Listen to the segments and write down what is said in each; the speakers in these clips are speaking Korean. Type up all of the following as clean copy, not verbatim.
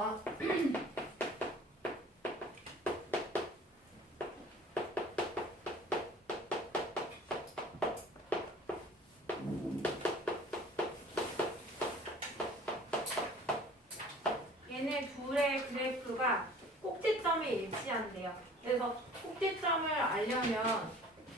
한번 얘네 둘의 그래프가 꼭지점이 일치한대요. 그래서 꼭지점을 알려면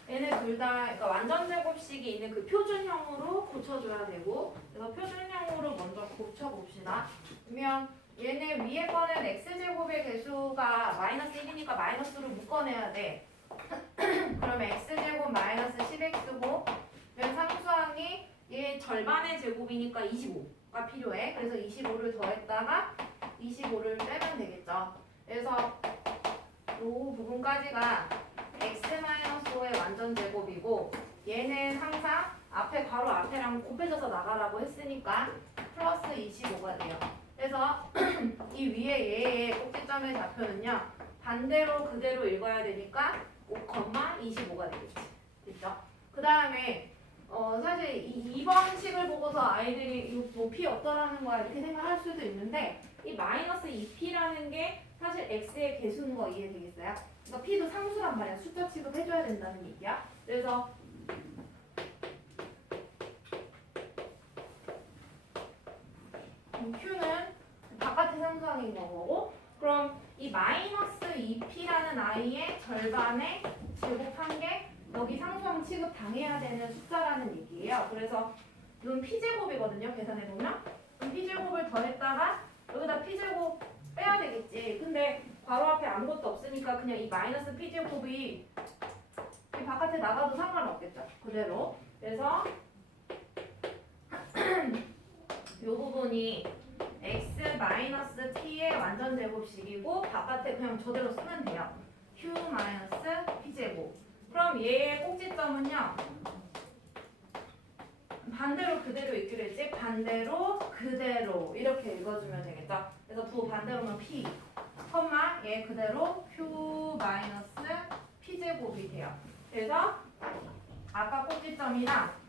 얘네 둘 다 그러니까 완전 제곱식이 있는 그 표준형으로 고쳐줘야 되고, 그래서 표준형으로 먼저 고쳐봅시다. 그러면 얘네 위에 거는 x제곱의 개수가 마이너스 1이니까 마이너스로 묶어내야 돼. 그러면 x제곱 마이너스 10x고, 상수항이 얘 절반의 제곱이니까 25가 필요해. 그래서 25를 더했다가 25를 빼면 되겠죠. 그래서 이 부분까지가 x-5의 완전 제곱이고, 얘는 항상 앞에 괄호 앞에랑 곱해져서 나가라고 했으니까 플러스 25가 돼요. 그래서 이 위에 얘의 꼭지점의 좌표는요, 반대로 그대로 읽어야 되니까 5,25가 되겠지. 됐죠? 그 다음에 사실 2번 식을 보고서 아이들이 뭐 p 어떠라는 거야 이렇게 생각할 수도 있는데, 이 마이너스 2p라는 게 사실 x의 개수인 거 이해되겠어요? 그러니까 p도 상수란 말이야. 숫자 취급해줘야 된다는 얘기야. 그래서 q는 바깥의 상수항인 거고, 그럼 이 마이너스 2p라는 i의 절반에 제곱한 게 여기 상수항 취급 당해야 되는 숫자라는 얘기예요. 그래서 이건 p제곱이거든요. 계산해보면 p제곱을 더했다가 여기다 p제곱 빼야 되겠지. 근데 괄호 앞에 아무것도 없으니까 그냥 이 마이너스 p제곱이 바깥에 나가도 상관없겠죠. 그대로. 그래서 이 부분이 x-t의 완전 제곱식이고, 바깥에 그냥 저대로 쓰면 돼요. q-p제곱. 그럼 얘의 꼭지점은요, 반대로 그대로 읽기로 했지? 반대로 그대로 이렇게 읽어주면 되겠죠. 그래서 부 반대로는 p, 얘 그대로 q-p제곱이 돼요. 그래서 아까 꼭지점이랑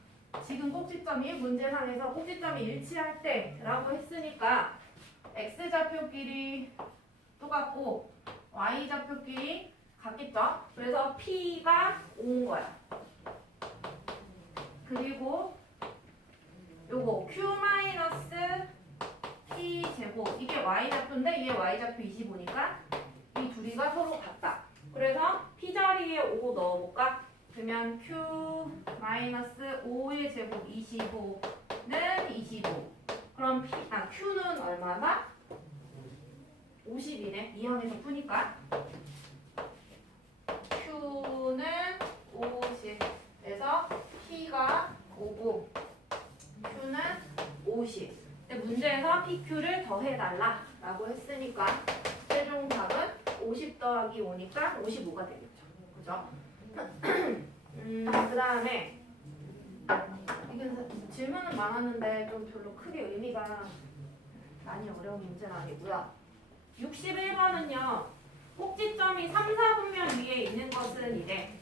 지금 꼭지점이 문제상에서 꼭지점이 일치할 때라고 했으니까 x좌표끼리 똑같고 y좌표끼리 같겠죠? 그래서 p가 5인 거야. 그리고 요거 q-p 제곱, 이게 y좌표인데 얘 y좌표 25니까 이 둘이가 서로 같다. 그래서 p 자리에 5 넣어볼까? 그러면 q-5의 제곱 25는 25. 그럼 q는 얼마나? 50이네. 이 항에서 푸니까 q는 50. 그래서 p가 5고 q는 50. 근데 문제에서 pq를 더해달라 라고 했으니까 최종 답은 50 더하기 5니까 55가 되겠죠. 그죠? 그 다음에 이건 질문은 많았는데 좀 별로 크게 의미가 많이 어려운 문제는 아니고요. 61번은요. 꼭지점이 3, 4분면 위에 있는 것은 이래.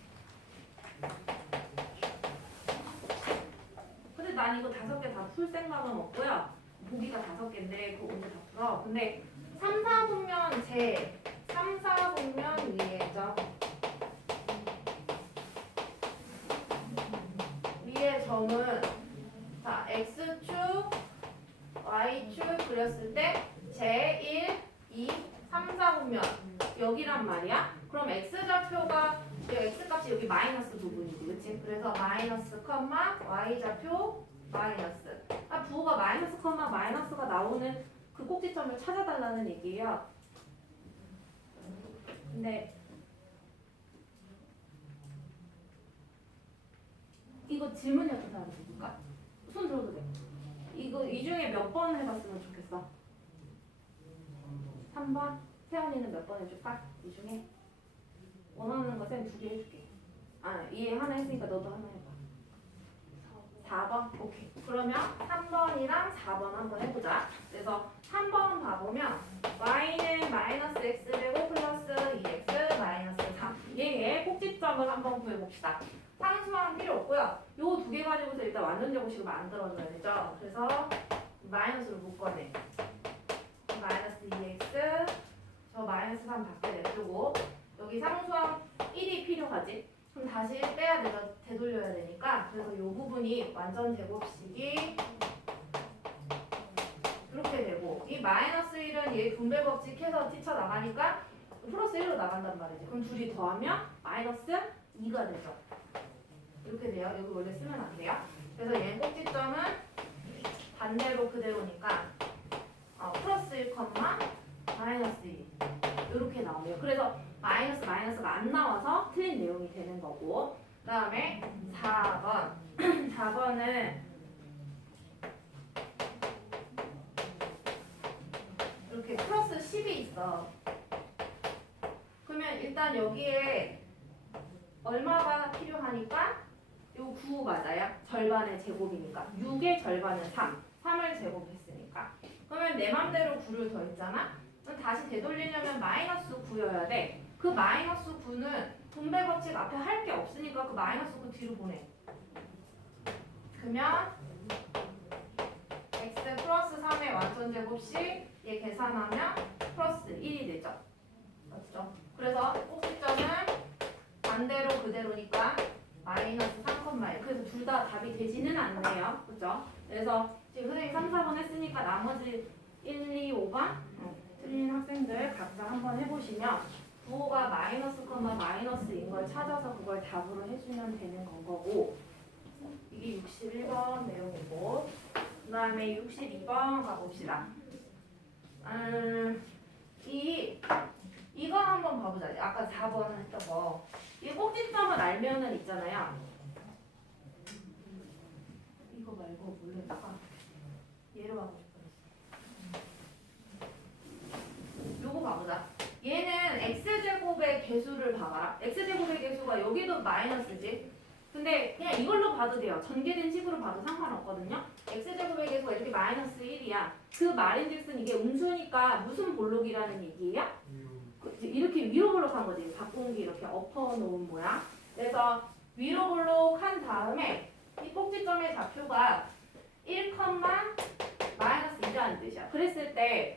근데 난 이거 5개 다 풀 생각은 없고요. 보기가 5개인데 그거 언제 다 풀어. 근데 3, 4분면 3, 4분면 위에죠. 위의 점은 자, x축, y축 그렸을 때 제1, 2, 3, 4분면 여기란 말이야. 그럼 x좌표가 x값이 여기 마이너스 부분이지, 그치? 그래서 마이너스 컴마 y좌표 마이너스. 부호가 마이너스 컴마 마이너스가 나오는 그 꼭지점을 찾아달라는 얘기예요. 근데 이거 질문이었던 사람 누굴까? 손 들어도 돼. 이거 이 중에 몇 번 해봤으면 좋겠어? 3번? 세원이는 몇 번 해줄까? 이 중에? 원하는 거 쌤 2개 해줄게. 얘 하나 했으니까 너도 하나 해봐. 4번? 오케이. 그러면 3번이랑 4번 한번 해보자. 그래서 3번 봐보면 y는 마이너스 x제곱 플러스 2x 마이너스 3. 얘의 꼭지점을 한번 구해봅시다. 상수항 필요 없고요. 요 2개 가지고서 일단 완전 제곱식을 만들어줘야 되죠. 그래서 마이너스로 묶어내. 마이너스 2x 저 마이너스 3 밖에 냅두고 여기 상수항 1이 필요하지? 그럼 다시 빼야 되죠. 되돌려야 되니까. 그래서 이 부분이 완전 제곱식이 이렇게 되고 이 마이너스 1은 얘 분배 법칙해서 뛰쳐나가니까 플러스 1로 나간단 말이지. 그럼 둘이 더하면 마이너스 2가 되죠. 이렇게 돼요. 여기 원래 쓰면 안 돼요. 그래서 얘 꼭지점은 반대로 그대로니까 플러스 1, 마이너스 2 이렇게 나오네요. 그래서 마이너스가 안 나와서 틀린 내용이 되는 거고 그 다음에 4번 4번은 이렇게 플러스 10이 있어. 그러면 일단 여기에 얼마가 필요하니까 요 9 맞아요? 절반의 제곱이니까 6의 절반은 3을 제곱했으니까 그러면 내 맘대로 9를 더했잖아? 그럼 다시 되돌리려면 마이너스 9여야 돼. 그 마이너스 9는 분배 법칙 앞에 할 게 없으니까 그 마이너스 9 뒤로 보내. 그러면 x 플러스 3의 완전 제곱식 얘 계산하면 플러스 1이 되죠. 맞죠? 그래서 꼭지점은 반대로 그대로니까 마이너스 3,1. 그래서 둘 다 답이 되지는 않네요. 그죠? 그래서 지금 선생님 3, 4번 했으니까 나머지 1, 2, 5번 틀린 학생들 각자 한번 해보시면 부호가 마이너스, 마이너스인 걸 찾아서 그걸 답으로 해주면 되는 건 거고 이게 61번 내용이고 그 다음에 62번 가봅시다. 이거 한번 봐보자. 아까 4번 했던 거. 이 꼭지점을 알면은 있잖아요. 이거 말고 몰래다가 얘로 하고 싶어. 요거 봐보자. 얘는 x제곱의 개수를 봐봐라. x제곱의 개수가 여기도 마이너스지. 근데 그냥 이걸로 봐도 돼요. 전개된 식으로 봐도 상관없거든요. x제곱의 개수가 이렇게 마이너스 1이야. 그 말인즉슨 이게 음수니까 무슨 볼록이라는 얘기예요? 이렇게 위로 볼록한 거지. 바꾼 게 이렇게 엎어놓은 모양. 그래서 위로 볼록한 다음에 이 꼭지점의 좌표가 1, 마이너스 2라는 뜻이야. 그랬을 때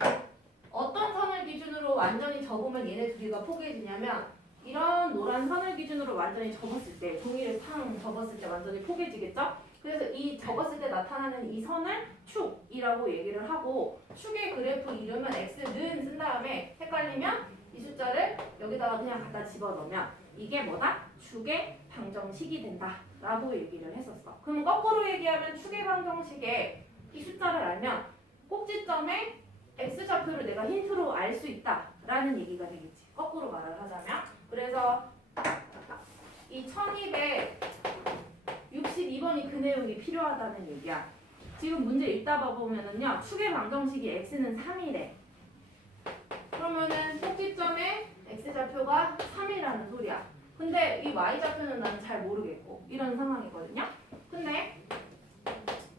어떤 선을 기준으로 완전히 접으면 얘네 둘이가 포개지냐면 이런 노란 선을 기준으로 완전히 접었을 때 종이를 팡 접었을 때 완전히 포개지겠죠? 그래서 이 접었을 때 나타나는 이 선을 축이라고 얘기를 하고 축의 그래프 이름은 x는 쓴 다음에 헷갈리면 이 숫자를 여기다가 그냥 갖다 집어넣으면 이게 뭐다? 축의 방정식이 된다 라고 얘기를 했었어. 그럼 거꾸로 얘기하면 축의 방정식에 이 숫자를 알면 꼭지점에 x좌표를 내가 힌트로 알 수 있다 라는 얘기가 되겠지. 거꾸로 말을 하자면. 그래서 이 1262번이 그 내용이 필요하다는 얘기야. 지금 문제 읽다 봐보면은요. 축의 방정식이 x는 3이래. 그러면은 꼭지점에 x좌표가 3이라는 소리야. 근데 이 y좌표는 나는 잘 모르겠고 이런 상황이거든요. 근데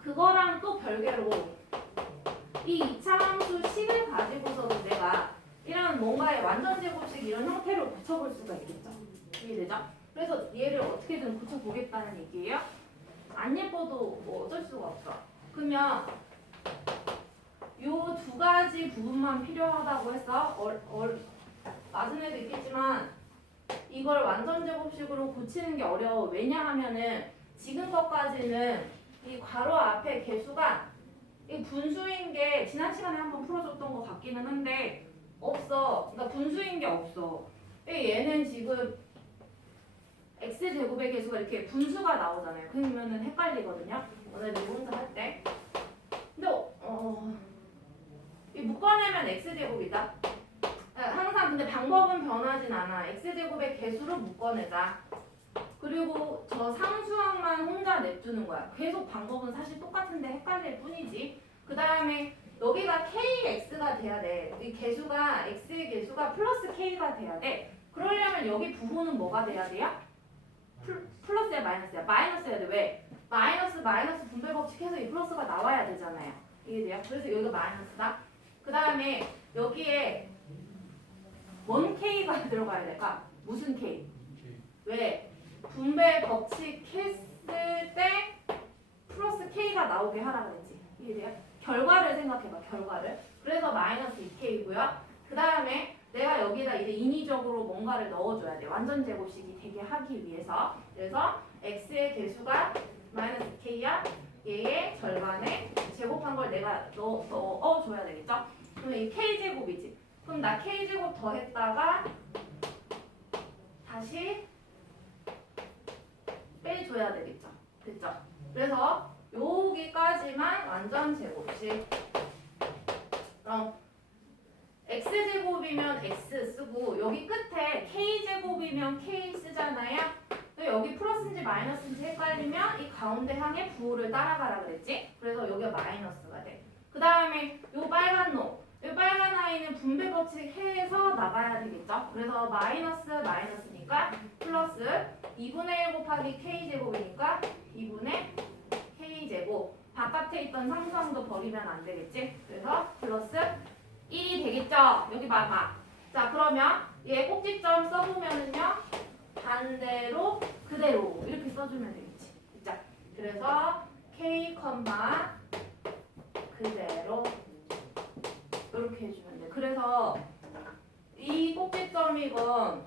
그거랑 또 별개로 이 2차 함수 식을 가지고서도 내가 이런 뭔가의 완전 제곱식 이런 형태로 고쳐볼 수가 있겠죠. 이해되죠? 그래서 얘를 어떻게든 고쳐보겠다는 얘기예요. 안 예뻐도 뭐 어쩔 수가 없어. 그러면 요 두 가지 부분만 필요하다고 했어. 맞은 애도 있겠지만 이걸 완전 제곱식으로 고치는 게 어려워. 왜냐하면은 지금 것까지는 이 괄호 앞에 개수가 이 분수인 게 지난 시간에 한번 풀어줬던 것 같기는 한데 없어. 그러니까 분수인 게 없어. 얘는 지금 x제곱의 개수가 이렇게 분수가 나오잖아요. 그러면은 헷갈리거든요. 오늘 혼자 할 때. 근데 이 묶어내면 x제곱이다. 항상 근데 방법은 변하진 않아. x제곱의 개수로 묶어내자. 그리고 저 상수항만 혼자 냅두는 거야. 계속 방법은 사실 똑같은데 헷갈릴 뿐이지. 그 다음에 여기가 kx가 돼야 돼. 이 개수가 x의 개수가 플러스 k가 돼야 돼. 그러려면 여기 부호는 뭐가 돼야 돼요? 플러스야 마이너스야? 마이너스야 돼. 왜? 마이너스 분배 법칙 해서 이 플러스가 나와야 되잖아요. 이해돼요? 그래서 여기가 마이너스다. 그 다음에 여기에 뭔 k가 들어가야 될까? 무슨 k? 왜? 분배 법칙 했을 때 플러스 k가 나오게 하라 그랬지. 이해돼요? 결과를 생각해봐. 결과를. 그래서 마이너스 2k고요. 그 다음에 내가 여기다 이제 인위적으로 뭔가를 넣어줘야 돼. 완전 제곱식이 되게 하기 위해서. 그래서 x의 개수가 마이너스 2k야. 얘의 절반에 제곱한 걸 내가 넣어줘야 되겠죠? 그러면 이 k제곱이지. 그럼 나 k제곱 더했다가 다시 빼줘야 되겠죠? 됐죠? 그래서 여기까지만 완전 제곱식. 그럼 x제곱이면 x 쓰고 여기 끝에 k제곱이면 k 쓰잖아요. 여기 플러스인지 마이너스인지 헷갈리면 이 가운데 항의 부호를 따라가라 그랬지? 그래서 여기가 마이너스가 돼. 그 다음에 요 빨간 놈. 이 빨간 아이는 분배 법칙 해서 나가야 되겠죠? 그래서 마이너스니까 플러스 2분의 1 곱하기 k제곱이니까 2분의 k제곱. 바깥에 있던 상수항도 버리면 안 되겠지? 그래서 플러스 1이 되겠죠? 여기 봐봐. 자, 그러면 얘 꼭지점 써보면은요. 반대로 그대로 이렇게 써주면 되겠지. 자, 그래서 k, 그대로 이렇게 해주면 돼. 그래서 이 꼭지점이건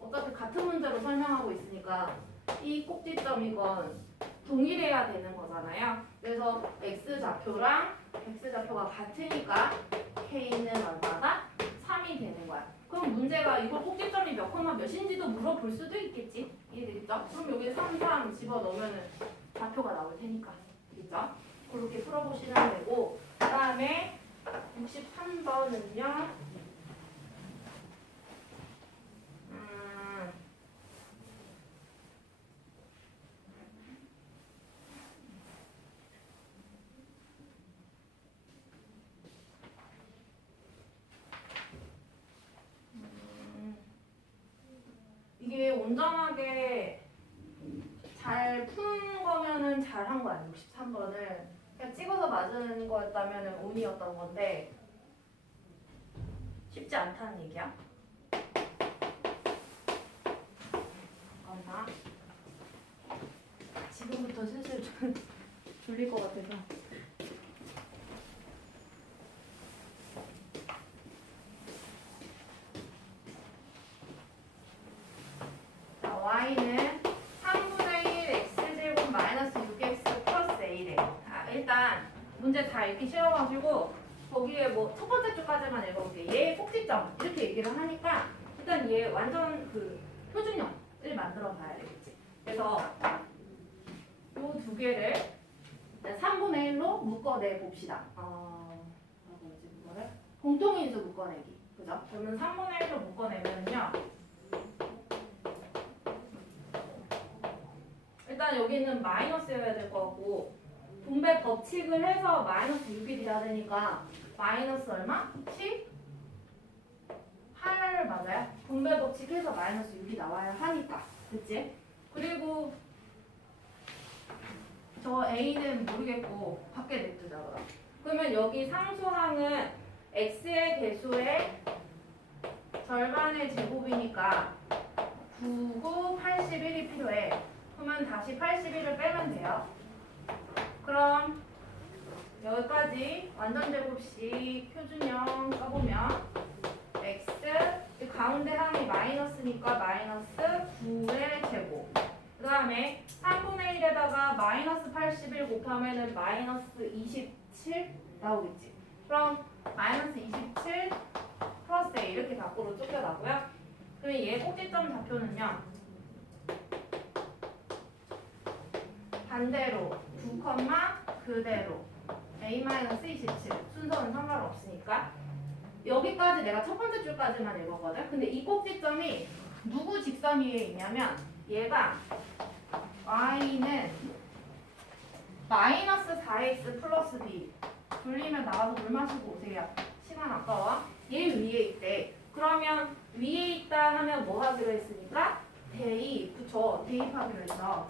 어차피 같은 문제로 설명하고 있으니까 이 꼭지점이건 동일해야 되는 거잖아요. 그래서 x좌표랑 x좌표가 같으니까 k는 얼마다? 3이 되는 거야. 그럼 문제가 이걸 꼭지점이 몇 콤마 몇인지도 물어볼 수도 있겠지. 이해되겠죠? 그럼 여기 3, 3 집어넣으면 좌표가 나올 테니까. 되겠죠? 그렇게 풀어보시면 되고, 그 다음에 63번은요. 이게 온전하게 잘 푼 거면은 잘 한 거야. 63번을 그냥 찍어서 맞은 거였다면은 운이었던 건데 쉽지 않다는 얘기야. 잠깐만. 지금부터 슬슬 졸릴 것 같아서. y는 3분의 1 x제곱 마이너스 6x 플러스 a래. 일단 문제 다 읽기 싫어가지고 거기에 뭐 첫 번째 줄까지만 읽어볼게. 얘 꼭지점 이렇게 얘기를 하니까 일단 얘 완전 그 표준형을 만들어 봐야 되겠지. 그래서 요 두 개를 3분의 1로 묶어내 봅시다. 뭐라고 하지 그거를? 공통인수 묶어내기. 그죠? 그러면 3분의 1로 묶어내면요. 일단 여기는 마이너스여야 될 것 같고 분배 법칙을 해서 마이너스 6이 돼야 되니까 마이너스 얼마? 18 맞아요? 분배 법칙 해서 마이너스 6이 나와야 하니까 그치? 그리고 저 A는 모르겠고 밖에 냅두자 그럼. 그러면 여기 상수항은 X의 개수의 절반의 제곱이니까 9, 9, 81이 필요해. 그러면 다시 81을 빼면 돼요. 그럼 여기까지 완전 제곱식 표준형 써보면 x 가운데 항이 마이너스니까 마이너스 9의 제곱. 그 다음에 3분의 1에다가 마이너스 81 곱하면은 마이너스 27 나오겠지. 그럼 마이너스 27 플러스 A 이렇게 밖으로 쫓겨나고요. 그럼 얘 꼭지점 좌표는요. 반대로 9, 그대로 A-27 순서는 상관없으니까 여기까지 내가 첫 번째 줄까지만 읽었거든. 근데 이 꼭지점이 누구 직선 위에 있냐면 얘가 y는 마이너스 4x 플러스 b 돌리면 나와서 물 마시고 오세요. 시간 아까워. 얘 위에 있대. 그러면 위에 있다 하면 뭐 하기로 했으니까 대입, 그쵸? 대입하기로 했어.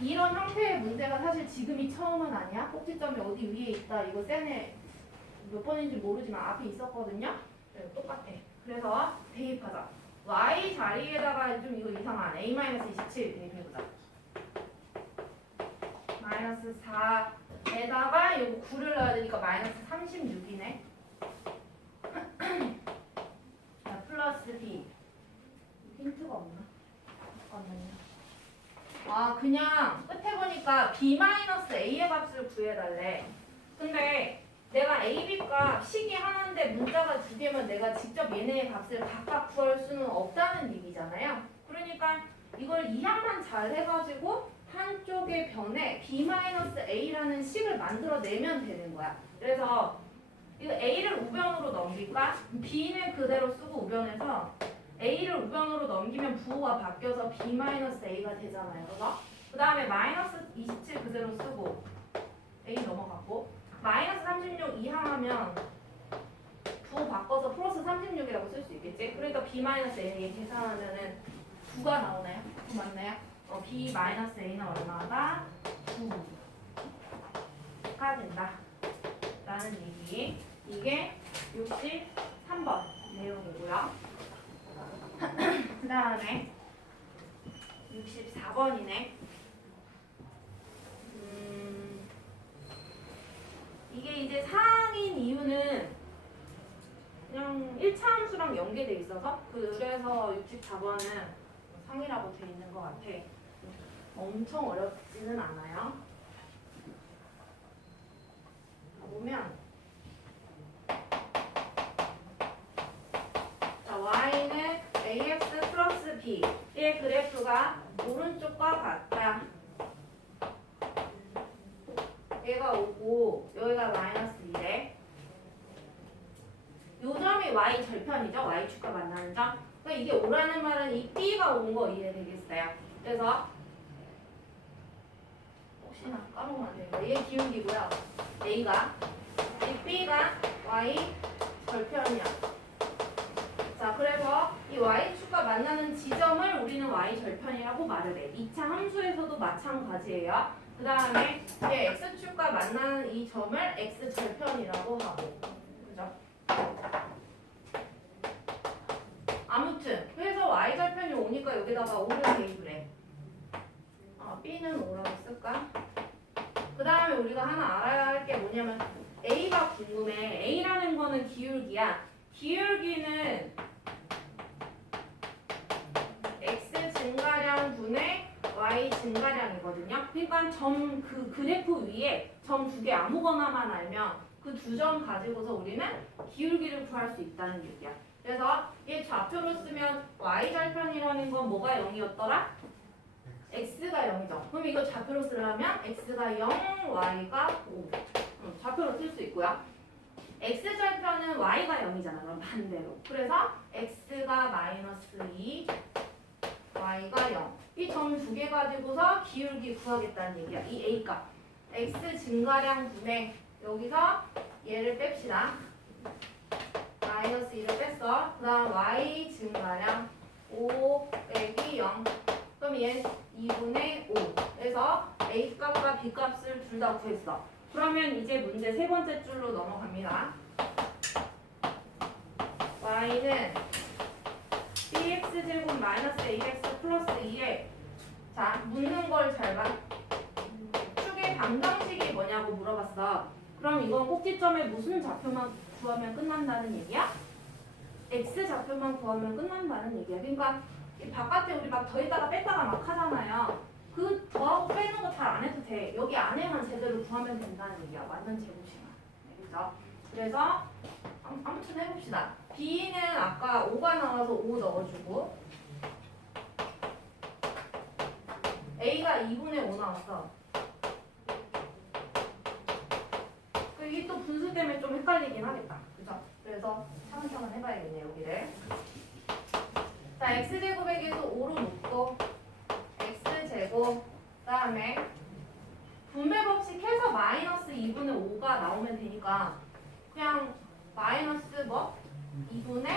이런 형태의 문제가 사실 지금이 처음은 아니야. 꼭지점이 어디 위에 있다. 이거 쌤에 몇 번인지 모르지만 앞에 있었거든요. 네, 똑같아. 그래서 대입하자. y 자리에다가 좀 이거 이상한 a-27 대입해보자. 마이너스 4 에다가 요거 9를 넣어야 되니까 마이너스 36이네. 자, 플러스 B. 힌트가 없나? 잠깐만요. 아, 그냥 끝에 보니까 B-A의 값을 구해달래. 근데 내가 A, B 값 식이 하나인데 문자가 두 개면 내가 직접 얘네의 값을 각각 구할 수는 없다는 얘기잖아요. 그러니까 이걸 이항만 잘 해가지고 한쪽의 변에 B-A라는 식을 만들어내면 되는 거야. 그래서 이거 A를 우변으로 넘길까? B는 그대로 쓰고 우변에서 A를 우변으로 넘기면 부호가 바뀌어서 B-A가 되잖아요. 그래서 그 다음에 마이너스 27 그대로 쓰고 A 넘어갔고 마이너스 36 이항하면 부호 바꿔서 플러스 36이라고 쓸 수 있겠지? 그러니까 B-A 계산하면은 9가 나오나요? 9 맞나요? B-A는 얼마가? 9가 된다. 라는 얘기. 이게 63번 내용이고요. 그 다음에 64번이네. 이게 이제 상인 이유는 그냥 1차 함수랑 연계돼 있어서 그래서 64번은 상이라고 돼 있는 것 같아. 엄청 어렵지는 않아요. 보면 자, y는 ax 플러스 b의 그래프가 오른쪽과 같다. 얘가 오고 여기가 마이너스 2래. 요 점이 y 절편이죠. y축과 만나는 점. 그러니까 이게 오라는 말은 이 b가 온 거 이해되겠어요? 그래서 혹시나 까먹으면 안 돼요. 얘 기울기고요. a가 이 b가 y 절편이야. 자, 그래서 이 y축과 만나는 지점을 우리는 y절편이라고 말을 해. 2차 함수에서도 마찬가지예요. 그 다음에 이제 x축과 만나는 이 점을 x절편이라고 하고. 그죠? 아무튼 그래서 y절편이 오니까 여기다가 5를 대입을 해. b는 5라고 쓸까? 그 다음에 우리가 하나 알아야 할 게 뭐냐면 a가 궁금해. a라는 거는 기울기야. 기울기는 x 증가량 분의 y 증가량이거든요. 그러니까 점 그 그래프 위에 점 두 개 아무거나만 알면 그 두 점 가지고서 우리는 기울기를 구할 수 있다는 얘기야. 그래서 얘 좌표로 쓰면 y절편이라는 건 뭐가 0이었더라? x가 0이죠. 그럼 이거 좌표로 쓰려면 x가 0, y가 5. 좌표로 쓸 수 있고요. x절편은 y가 0이잖아. 그럼 반대로. 그래서 x가 마이너스 2, y가 0. 이 점 두 개 가지고서 기울기 구하겠다는 얘기야. 이 a 값. x 증가량 분의 여기서 얘를 뺍시다. 마이너스 2를 뺐어. 그 다음 y 증가량 5 빼기 0. 그럼 얘는 2분의 5. 그래서 a 값과 b 값을 둘 다 구했어. 그러면 이제 문제 세 번째 줄로 넘어갑니다. y는 bx제곱 마이너스 ax 플러스 2에 자, 묻는 걸 잘 봐. 축의 방정식이 뭐냐고 물어봤어. 그럼 이건 꼭지점에 무슨 좌표만 구하면 끝난다는 얘기야? x 좌표만 구하면 끝난다는 얘기야. 그러니까 이 바깥에 우리 막 더했다가 뺐다가 막 하잖아요. 그 더하고 빼는 거 잘 안 해도 돼. 여기 안에만 제대로 구하면 된다는 얘기야. 완전 제곱식만. 알겠죠? 그래서 아무튼 해봅시다. b는 아까 5가 나와서 5 넣어주고 a가 2분의 5 나왔어. 이게 또 분수 때문에 좀 헷갈리긴 하겠다. 그죠? 그래서 차근차근 해봐야겠네, 여기를. 자, x제곱에게서 5로 놓고 x제곱 그 다음에 분배법칙 해서 마이너스 2분의 5가 나오면 되니까 그냥 마이너스 뭐? 2분의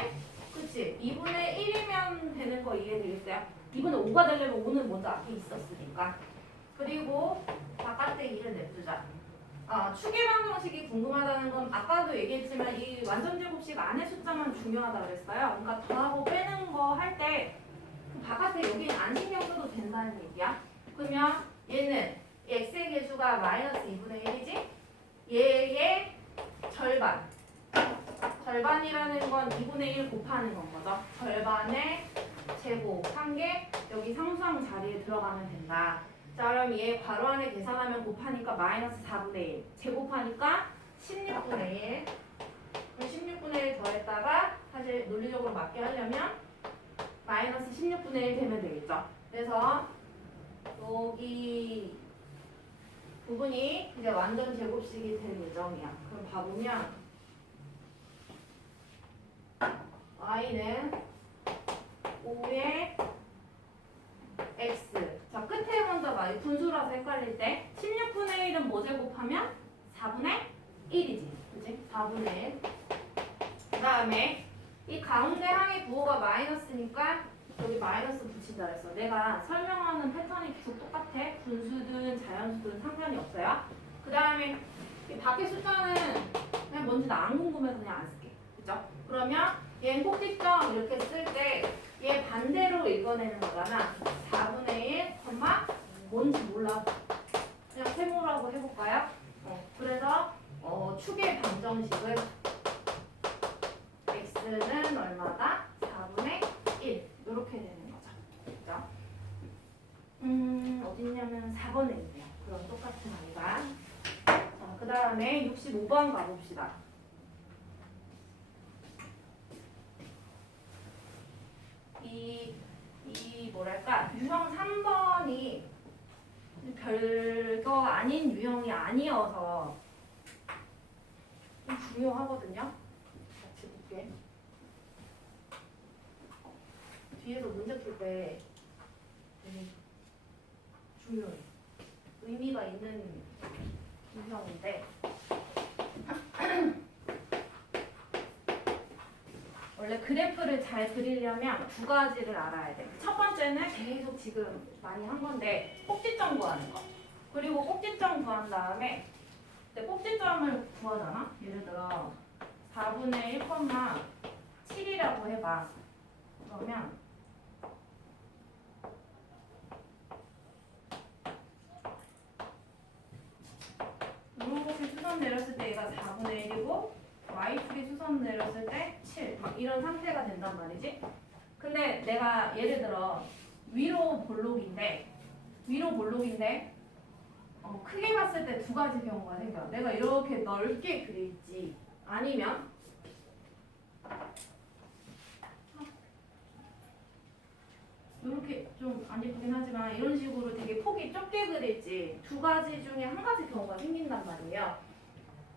그치? 2분의 1이면 되는 거 이해되겠어요? 2분의 5가 되려면 5는 먼저 앞에 있었으니까. 그리고 바깥에 2를 냅두자. 축의 방정식이 궁금하다는 건 아까도 얘기했지만 이 완전제곱식 안의 숫자만 중요하다 그랬어요. 그러니까 더하고 빼는 거 할 때 그 바깥에 여기는 안 신경 써도 된다는 얘기야. 그러면 얘는 x의 개수 그래프가 마이너스 2분의 1이지? 얘의 절반. 절반이라는 건 2분의 1 곱하는 건 거죠. 절반의 제곱한 게 여기 상수항 자리에 들어가면 된다. 자, 그럼 얘 괄호 안에 계산하면 곱하니까 마이너스 4분의 1. 제곱하니까 16분의 1. 16분의 1 더했다가 사실 논리적으로 맞게 하려면 마이너스 16분의 1 되면 되겠죠. 그래서 여기 부분이 이제 완전 제곱식이 될 예정이야. 그럼 봐보면 y는 5의 x. 자, 끝에 먼저 말이 분수라서 헷갈릴 때 16분의 1은 뭐 제곱하면 4분의 1이지. 그치? 4분의 1. 그 다음에 이 가운데 항의 부호가 마이너스니까 여기 마이너스 붙인다 그랬어. 내가 설명하는 패턴이 계속 똑같아. 분수든 자연수든 상관이 없어요. 그 다음에 이 밖에 숫자는 그냥 뭔지 나 안 궁금해서 그냥 안 쓸게. 그죠? 그러면 얘는 꼭지점 이렇게 쓸 때 얘 반대로 읽어내는 거잖아. 4분의 1, 뭔지 몰라. 그냥 세모라고 해볼까요? 그래서 축의 방정식을 x는 얼마다? 4분의 1 이렇게 되는 거죠. 그죠? 어딨냐면 4번에 있네요. 그럼 똑같은 아이가. 자, 그 다음에 65번 가봅시다. 이 뭐랄까 유형 3번이 별거 아닌 유형이 아니어서 좀 중요하거든요. 같이 볼게. 뒤에서 문제 풀 때 되게 중요해. 의미가 있는 유형인데 원래 그래프를 잘 그리려면 두 가지를 알아야 돼. 첫 번째는 계속 지금 많이 한 건데 꼭지점 구하는 거. 그리고 꼭지점 구한 다음에 꼭지점을 구하잖아. 예를 들어 4분의 1,7이라고 해봐. 그러면 이렇게 수선 내렸을 때 얘가 4분의 1이고 y축이 수선 내렸을 때 7. 막 이런 상태가 된단 말이지. 근데 내가 예를 들어 위로 볼록인데 크게 봤을 때 두 가지 경우가 생겨. 내가 이렇게 넓게 그릴지 아니면 이렇게 좀 안 예쁘긴 하지만 이런 식으로 되게 폭이 좁게 그릴지 두 가지 중에 한 가지 경우가 생긴단 말이에요.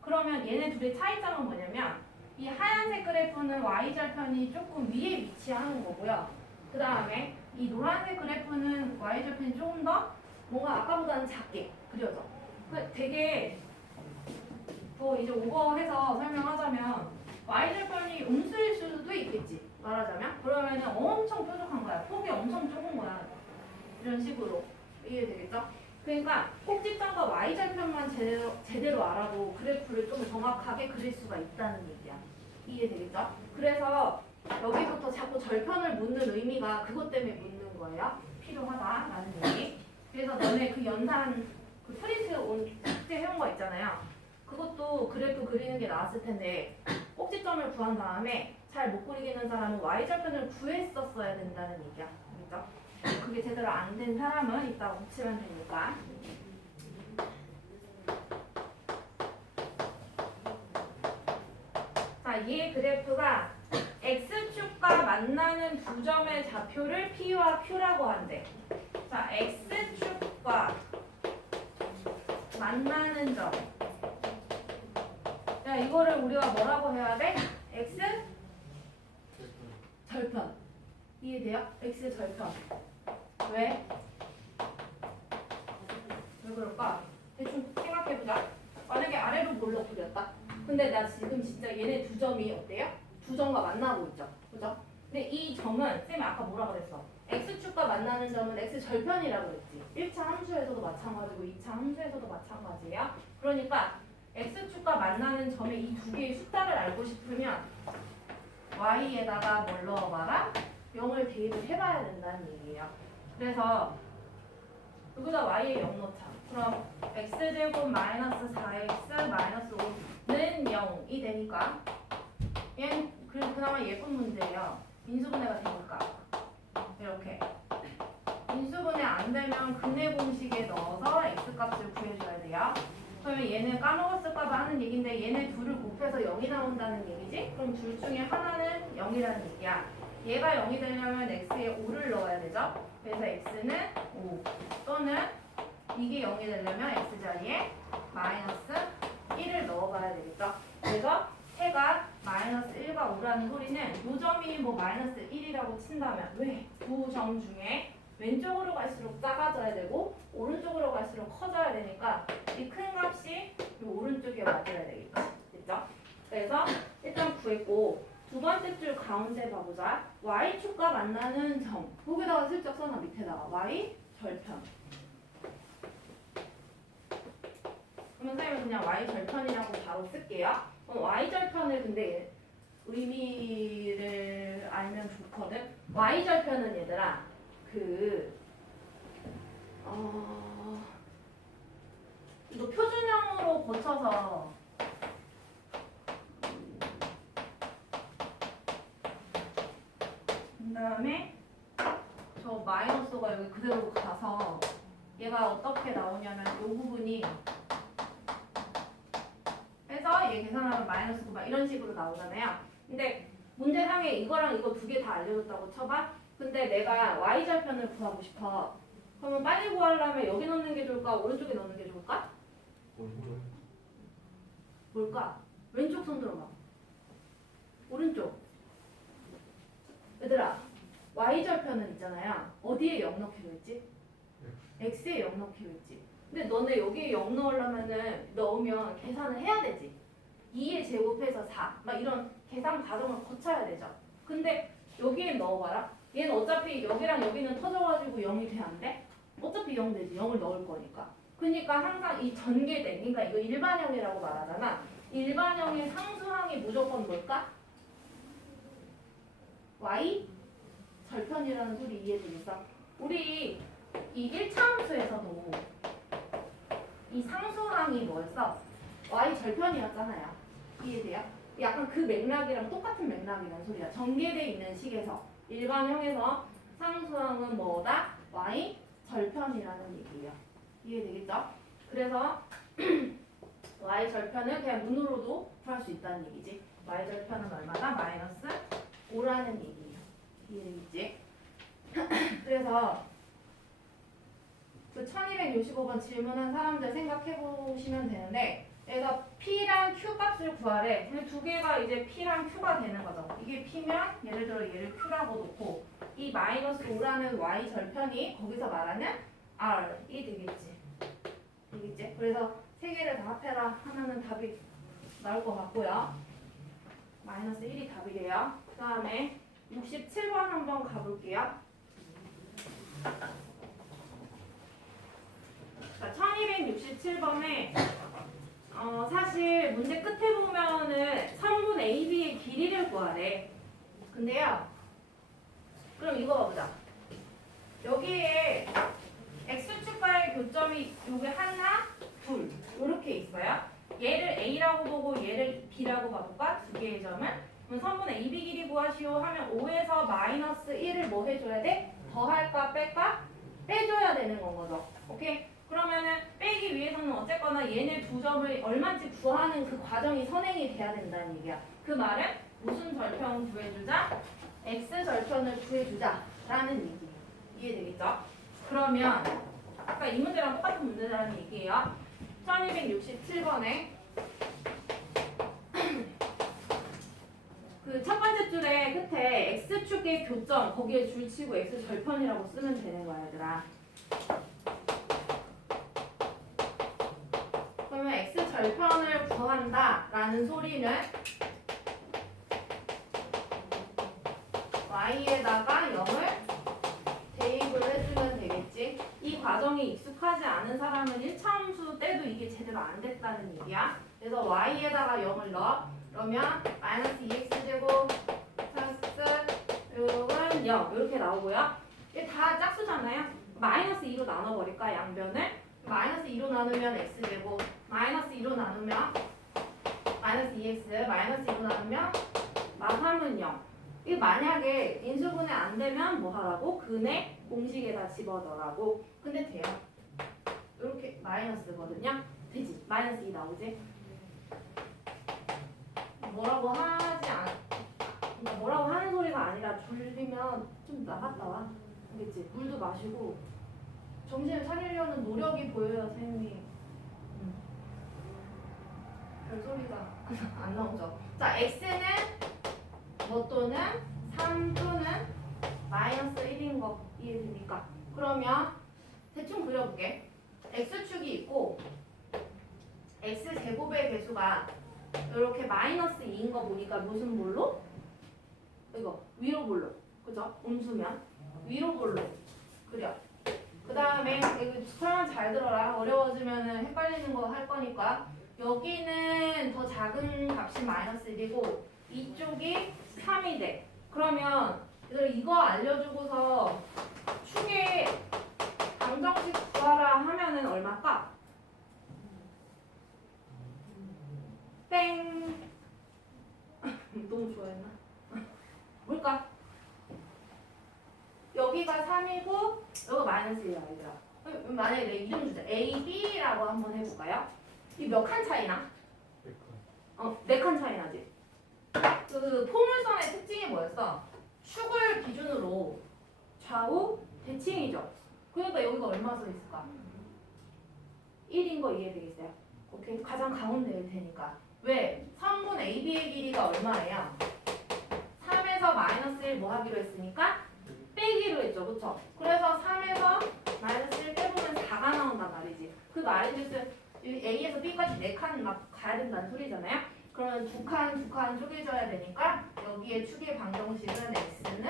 그러면 얘네 둘의 차이점은 뭐냐면 이 하얀색 그래프는 y절편이 조금 위에 위치하는 거고요. 그 다음에 이 노란색 그래프는 y절편이 조금 더 뭔가 아까보다는 작게 그려져. 되게 더 이제 오버해서 설명하자면 y절편이 음수일 수도 있겠지. 말하자면 그러면은 엄청 뾰족한 거야. 폭이 엄청 좁은 거야. 이런 식으로 이해되겠죠? 그러니까 꼭지점과 y절편만 제대로 알아도 그래프를 좀 정확하게 그릴 수가 있다는 얘기야. 이해되겠죠? 그래서 여기부터 자꾸 절편을 묻는 의미가 그것 때문에 묻는 거예요. 필요하다라는 얘기. 그래서 너네 그 연산 그 프린트 온 숙제 해온 거 있잖아요. 그것도 그래프 그리는 게 나았을 텐데 꼭지점을 구한 다음에 잘 못 그리겠는 사람은 y절편을 구했었어야 된다는 얘기야. 그렇죠? 그게 제대로 안 된 사람은 이따가 고치면 되니까. 자, 이 그래프가 x축과 만나는 두 점의 좌표를 p와 q라고 한대. 자, x축과 만나는 점. 자, 이거를 우리가 뭐라고 해야 돼? x 절편. 이해돼요? x 절편. 왜? 왜 그럴까? 대충 생각해보자. 만약에 아래로 볼록 그렸다. 근데 나 지금 진짜 얘네 두 점이 어때요? 두 점과 만나고 있죠. 그죠? 근데 이 점은 쌤이 아까 뭐라 그랬어? x축과 만나는 점은 x절편이라고 그랬지. 1차 함수에서도 마찬가지고 2차 함수에서도 마찬가지예요. 그러니까 x축과 만나는 점의 이 두 개의 숫자를 알고 싶으면 y에다가 뭘 넣어봐라? 0을 대입을 해봐야 된다는 얘기예요. 그래서 여기다 y에 0 넣자. 그럼 x제곱 마이너스 4x 마이너스 5는 0이 되니까 얘는 그나마 예쁜 문제예요. 인수분해가 되니까 이렇게 인수분해 안 되면 근해 공식에 넣어서 x 값을 구해줘야 돼요. 그러면 얘는 까먹었을까봐 하는 얘기인데 얘네 둘을 곱해서 0이 나온다는 얘기지? 그럼 둘 중에 하나는 0이라는 얘기야. 얘가 0이 되려면 x에 5를 넣어야 되죠? 그래서 x는 5 또는 이게 0이 되려면 x자리에 마이너스 1을 넣어봐야 되겠죠? 그래서 해가 마이너스 1과 5라는 소리는 요 점이 뭐 마이너스 1이라고 친다면 왜? 두 점 중에 왼쪽으로 갈수록 작아져야 되고 오른쪽으로 갈수록 커져야 되니까 이 큰 값이 이 오른쪽에 맞아야 되겠죠. 됐죠? 그래서 일단 구했고 두 번째 줄 가운데 봐보자. y축과 만나는 점 거기다가 슬쩍 써놔. 밑에다가 y 절편. 그러면 선생님은 그냥 y 절편이라고 바로 쓸게요. y 절편을 근데 의미를 알면 좋거든. y 절편은 얘들아 이거 표준형으로 고쳐서 그 다음에 저 마이너스가 여기 그대로 가서 얘가 어떻게 나오냐면 이 부분이 해서 얘 계산하면 마이너스 9 막 이런 식으로 나오잖아요. 근데 문제상에 이거랑 이거 두 개 다 알려줬다고 쳐봐. 근데 내가 y절편을 구하고 싶어. 그러면 빨리 구하려면 여기 넣는 게 좋을까? 오른쪽에 넣는 게 좋을까? 오른쪽. 뭘까? 왼쪽 손 들어봐. 오른쪽. 얘들아, y절편은 있잖아요. 어디에 0 넣기로 했지? x에 0 넣기로 했지. 근데 너네 여기에 0 넣으려면은 넣으면 계산을 해야 되지. 2에 제곱해서 4. 막 이런 계산 과정을 거쳐야 되죠. 근데 여기에 넣어봐라. 얘는 어차피 여기랑 여기는 터져가지고 0이 돼 안 돼? 어차피 0 되지. 0을 넣을 거니까. 그러니까 항상 이 전개된, 그러니까 이거 일반형이라고 말하잖아. 일반형의 상수항이 무조건 뭘까? y 절편이라는 소리 이해되겠어? 우리 이 1차 함수에서도 이 상수항이 뭐였어? y 절편이었잖아요. 이해돼요? 약간 그 맥락이랑 똑같은 맥락이라는 소리야. 전개돼 있는 식에서 일반형에서 상수항은 뭐다? y 절편이라는 얘기예요. 이해되겠죠? 그래서 y 절편을 그냥 문으로도 구할 수 있다는 얘기지. y 절편은 얼마다? 마이너스 5라는 얘기예요. 이해되겠지? 그래서 그 1265번 질문한 사람들 생각해 보시면 되는데, 그래서 P랑 Q 값을 구하래. 근데 두 개가 이제 P랑 Q가 되는 거죠. 이게 P면 예를 들어 얘를 Q라고 놓고 이 마이너스 5라는 Y 절편이 거기서 말하는 R이 되겠지. 되겠지? 그래서 세 개를 다 합해라 하면은 답이 나올 것 같고요. 마이너스 1이 답이래요. 그 다음에 67번 한번 가볼게요. 자, 1267번에 사실 문제 끝에 보면은 선분 AB의 길이를 구하래. 근데요, 그럼 이거 봐보자. 여기에 X축과의 교점이 요게 하나, 둘 이렇게 있어요. 얘를 A라고 보고 얘를 B라고 봐볼까? 두 개의 점을. 그럼 선분 AB 길이 구하시오 하면 5에서 마이너스 1을 뭐 해줘야 돼? 더할까 뺄까? 빼줘야 되는 건 거죠. 오케이? 그러면은 빼기 위해서는 어쨌거나 얘네 두 점을 얼마인지 구하는 그 과정이 선행이 돼야 된다는 얘기야. 그 말은 무슨 절편 구해주자? x 절편을 구해주자 라는 얘기예요. 이해되겠죠? 그러면 아까 이 문제랑 똑같은 문제라는 얘기예요. 1267번에 그 첫 번째 줄에 끝에 x축의 교점 거기에 줄치고 x 절편이라고 쓰면 되는 거야 얘들아. 그러면 x 절편을 구한다 라는 소리는 y에다가 0을 대입을 해주면 되겠지. 이 과정이 익숙하지 않은 사람은 1차 함수 때도 이게 제대로 안 됐다는 얘기야. 그래서 y에다가 0을 넣어. 그러면 마이너스 2x제곱 플러스 6은 0 이렇게 나오고요. 이게 다 짝수잖아요. 마이너스 2로 나눠버릴까 양변을. 마이너스 2로 나누면 x제곱, 마이너스 2로 나누면 마이너스 2x, 마이너스 2로 나누면 마3은 0. 이게 만약에 인수분해 안 되면 뭐 하라고? 근의 공식에다 집어넣으라고. 근데 돼요. 이렇게 마이너스거든요. 되지? 마이너스 2 나오지? 뭐라고 그러니까 뭐라고 하는 소리가 아니라 졸리면 좀 나갔다 와. 알겠지? 물도 마시고 정신을 차리려는 노력이 보여요, 선생님이. 별 소리가 안 나오죠. 자, x는 뭐 또는 3 또는 마이너스 1인 거 이해됩니까? 그러면 대충 그려볼게. x축이 있고 x제곱의 개수가 이렇게 마이너스 2인 거 보니까 무슨 볼로? 이거 위로 볼로. 그죠? 음수면 위로 볼로 그려. 그 다음에 이거 설명 잘 들어라. 어려워지면 헷갈리는 거 할 거니까. 여기는 더 작은 값이 마이너스 1이고 이쪽이 3이 돼. 그러면 이거 알려주고서 축의 방정식 구하라 하면은 얼마일까? 땡. 너무 좋아했나? 뭘까? 여기가 3이고 여기가 마이너스 1이야, 얘들아. 만약에 내 이름 주자. A, B라고 한번 해볼까요? 이 몇 칸 차이나? 4칸 차이 나지? 그 포물선의 특징이 뭐였어? 축을 기준으로 좌우 대칭이죠. 그러니까 여기가 얼마 써 있을까? 1인 거 이해되겠어요? 오케이? 가장 가운데일 테니까. 왜? 3분 AB의 길이가 얼마예요? 3에서 마이너스 1 뭐 하기로 했으니까? 빼기로 했죠. 그쵸? 그래서 3에서 마이너스 1 빼보면 4가 나온단 말이지. 그 말인즉슨 A에서 B까지 4칸 막 가야 된다는 소리잖아요. 그러면 2칸 쪼개져야 되니까 여기에 축의 방정식은 x는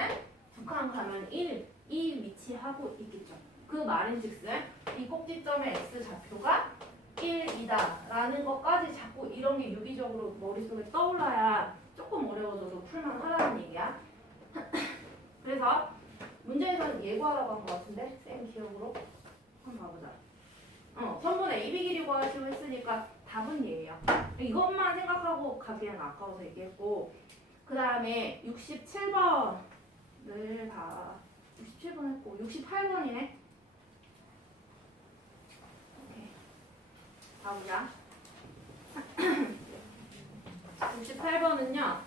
2칸 가면 1 위치하고 있겠죠. 그 말인즉슨 이 꼭지점의 x 좌표가 1이다 라는 것까지 자꾸 이런 게 유기적으로 머릿속에 떠올라야 조금 어려워져도 풀만 하라는 얘기야. 그래서 문제에서는 예고하라고 한 것 같은데 쌤 기억으로 한번 봐보자. 선분 AB 길이 구하시고 했으니까 답은 얘예요. 이것만 생각하고 가기엔 아까워서 얘기했고, 그 다음에 67번을 다 67번 했고 68번이네. 오케이. 가보자. 68번은요.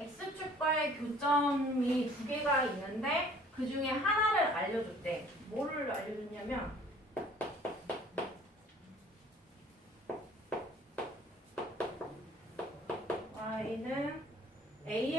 X축과의 교점이 2개가 있는데 그 중에 하나를 알려줬대. 뭐를 알려줬냐면 Y는 A